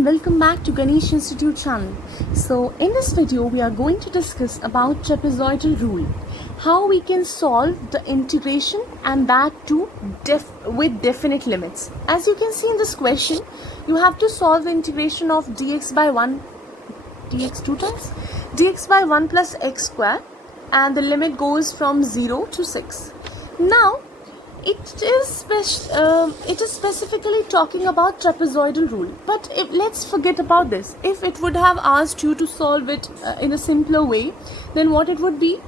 and welcome back to Ganesh Institute channel. So in this video we are going to discuss about trapezoidal rule, how we can solve the integration and that too with definite limits. As you can see in this question, you have to solve the integration of dx by 1 dx 2 times dx by 1 plus x square, and the limit goes from 0 to 6. Now it is specifically talking about trapezoidal rule, but let's forget about this. If it would have asked you to solve it in a simpler way, then what it would be,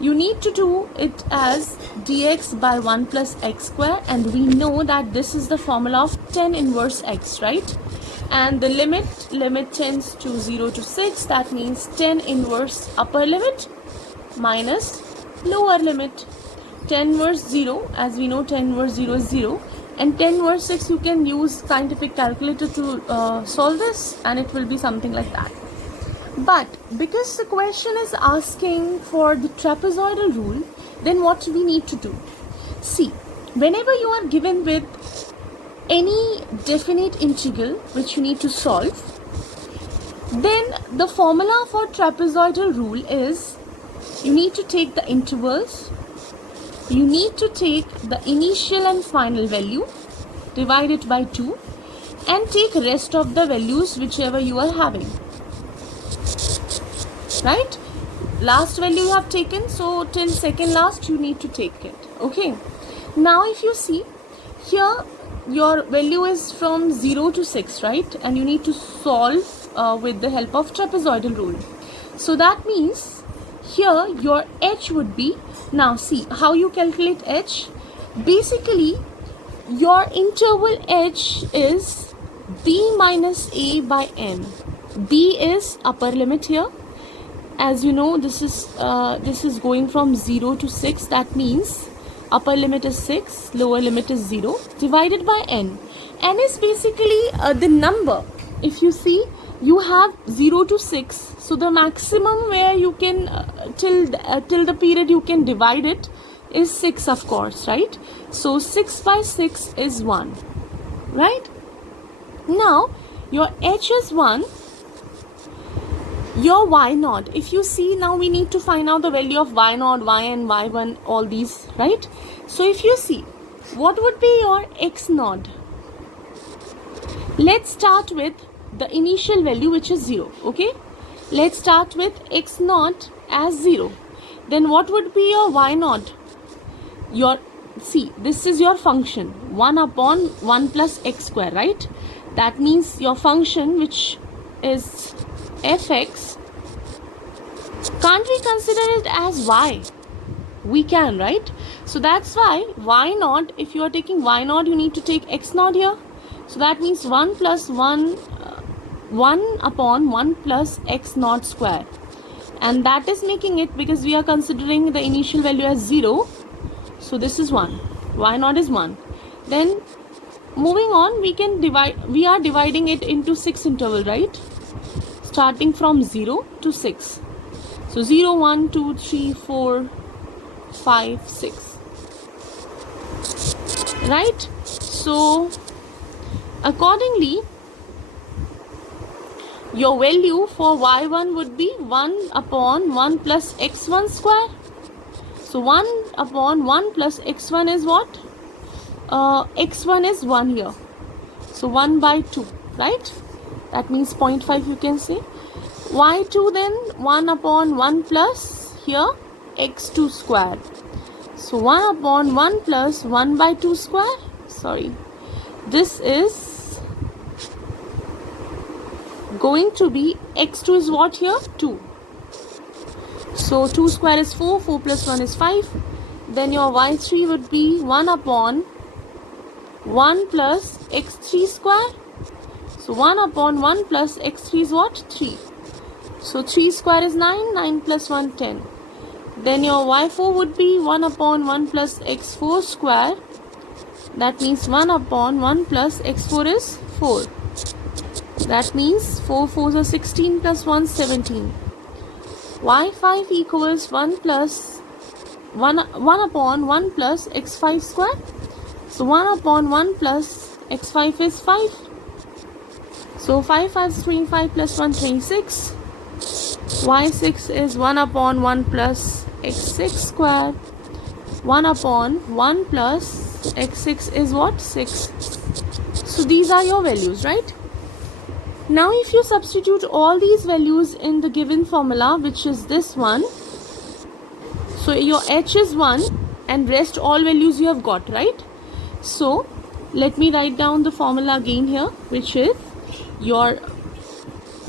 you need to do it as dx by 1 plus x square, and we know that this is the formula of tan inverse x, right? And the limit tends to 0 to 6, that means tan inverse upper limit minus lower limit. Tan inverse 0, as we know, tan inverse 0 is 0, and tan inverse 6 you can use scientific calculator to solve this, and it will be something like that. But because the question is asking for the trapezoidal rule, then what we need to do? See, whenever you are given with any definite integral which you need to solve, then the formula for trapezoidal rule is you need to take the intervals, you need to take the initial and final value, divide it by 2, and take rest of the values whichever you are having, right? Last value you have taken, so till second last you need to take it. Okay, now if you see here, your value is from 0 to 6, right? And you need to solve with the help of trapezoidal rule. So that means here your h would be, now see how you calculate h. Basically your interval h is b minus a by n. B is upper limit here. As you know, this is going from 0 to 6, that means upper limit is 6, lower limit is 0, divided by n. N is basically the number. If you see, you have 0 to 6, so the maximum where you can till the period you can divide it is 6, of course, right? So 6 by 6 is 1, right? Now your h is 1, your y naught, if you see, now we need to find out the value of y naught, yn, y1, all these, right? So if you see, what would be your x naught? Let's start with the initial value, which is 0. Okay, let's start with x naught as 0. Then what would be your y naught? See, this is your function 1 upon 1 plus x square, right? That means your function, which is fx, can't we consider it as y? We can, right? So that's why y naught, if you are taking y naught, you need to take x naught here. So that means 1 plus 1 upon 1 plus x naught square, and that is making it, because we are considering the initial value as 0, so this is 1, y naught is 1. Then moving on, we are dividing it into 6 interval, right? Starting from 0 to 6. So 0, 1, 2, 3, 4, 5, 6. Right? So accordingly, your value for y1 would be 1 upon 1 plus x1 square. So 1 upon 1 plus x1 is what? X1 is 1 here. So 1 by 2, right? That means 0.5 you can say. Y2 then 1 upon 1 plus here x2 square. So 1 upon 1 plus 1 by 2 square. Sorry. This is going to be x2 is what here? 2. So 2 square is 4. 4 plus 1 is 5. Then your y3 would be 1 upon 1 plus x3 square. So 1 upon 1 plus x3 is what? 3. So 3 square is 9. 9 plus 1, 10. Then your y4 would be 1 upon 1 plus x4 square. That means 1 upon 1 plus x4 is 4. That means 4 4s are 16 plus 1 17. Y5 equals 1 upon 1 plus x5 square. So 1 upon 1 plus x5 is 5. So 5 5 is 25 plus 1 26. Y6 is 1 upon 1 plus x6 square. 1 upon 1 plus x6 is what? 6. So these are your values, right? Now if you substitute all these values in the given formula, which is this one, so your h is 1 and rest all values you have got, right? So let me write down the formula again here, which is your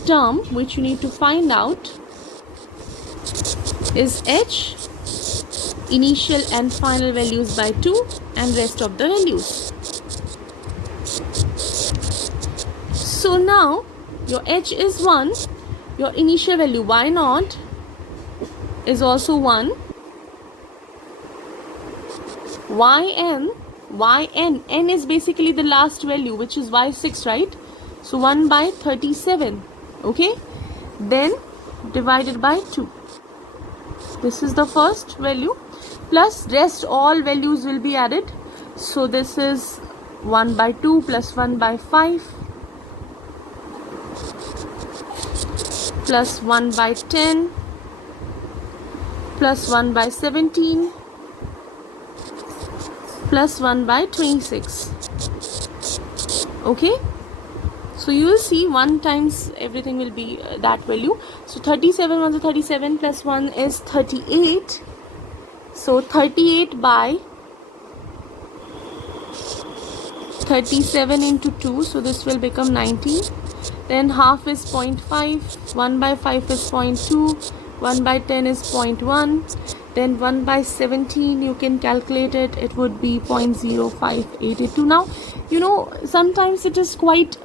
term which you need to find out is h, initial and final values by 2 and rest of the values. So now your h is 1, your initial value y0 is also 1, yn is basically the last value, which is y6, right? So 1 by 37, okay? Then divided by 2. This is the first value, plus rest all values will be added. So this is 1 by 2 plus 1 by 5 plus 1 by 10 plus 1 by 17 plus 1 by 26. Okay, so you will see 1 times everything will be that value. So 37 1 is 37 plus 1 is 38. So 38 by 37 into 2, so this will become 90. Then half is 0.5, 1 by 5 is 0.2, 1 by 10 is 0.1, then 1 by 17 you can calculate it, it would be 0.0582. Now you know sometimes it is quite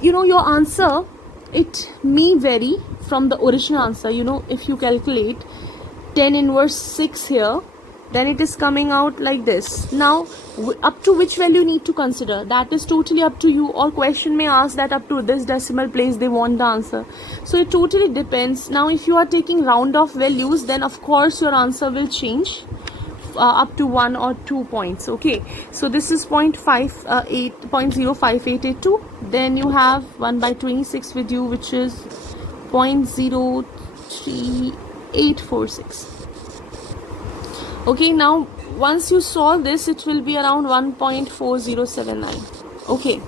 your answer, it may vary from the original answer. If you calculate 10 inverse 6 here, then it is coming out like this. Now up to which value you need to consider, that is totally up to you, or question may ask that up to this decimal place they want the answer. So it totally depends. Now if you are taking round off values, then of course your answer will change up to 1 or 2 points. Okay, so this is 0.0582. Then you have 1 by 26 with you, which is 0.03846. Okay, now once you solve this, it will be around 1.4079. Okay,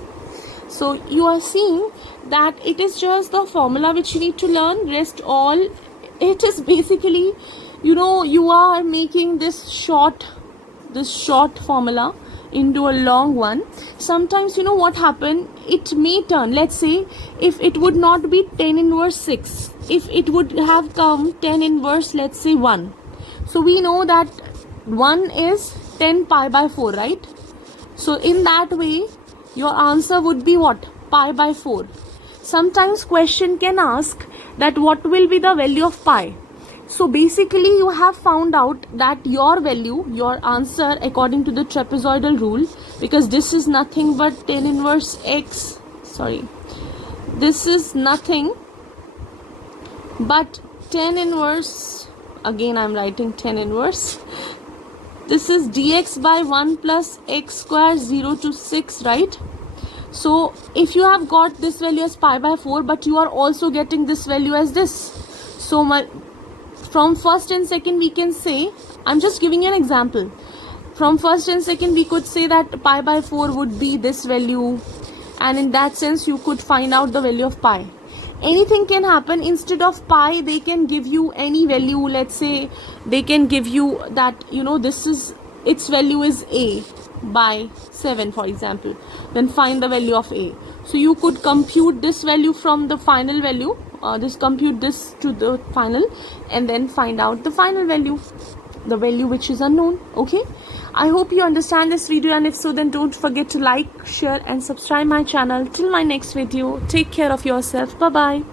so you are seeing that it is just the formula which you need to learn. Rest all, it is basically, you are making this short formula into a long one. Sometimes what happen, it may turn, let's say if it would not be 10 inverse 6, if it would have come 10 inverse, let's say 1. So we know that 1 is 10 pi by 4, right? So in that way your answer would be what? Pi by 4. Sometimes question can ask that what will be the value of pi. So basically you have found out that your value, your answer according to the trapezoidal rule, because this is nothing but 10 inverse x, this is nothing but 10 inverse, again I'm writing 10 inverse, this is dx by 1 plus x square 0 to 6, right? So if you have got this value as pi by 4, but you are also getting this value as this, so from first and second we can say, I'm just giving you an example, from first and second we could say that pi by 4 would be this value, and in that sense you could find out the value of pi. Anything can happen. Instead of pi they can give you any value. Let's say they can give you that this is, its value is a by 7 for example, then find the value of a. So you could compute this value from the final value, compute this to the final, and then find out the final value, the value which is unknown. Okay, I hope you understand this video, and if so, then don't forget to like, share and subscribe my channel. Till my next video, take care of yourself. Bye bye.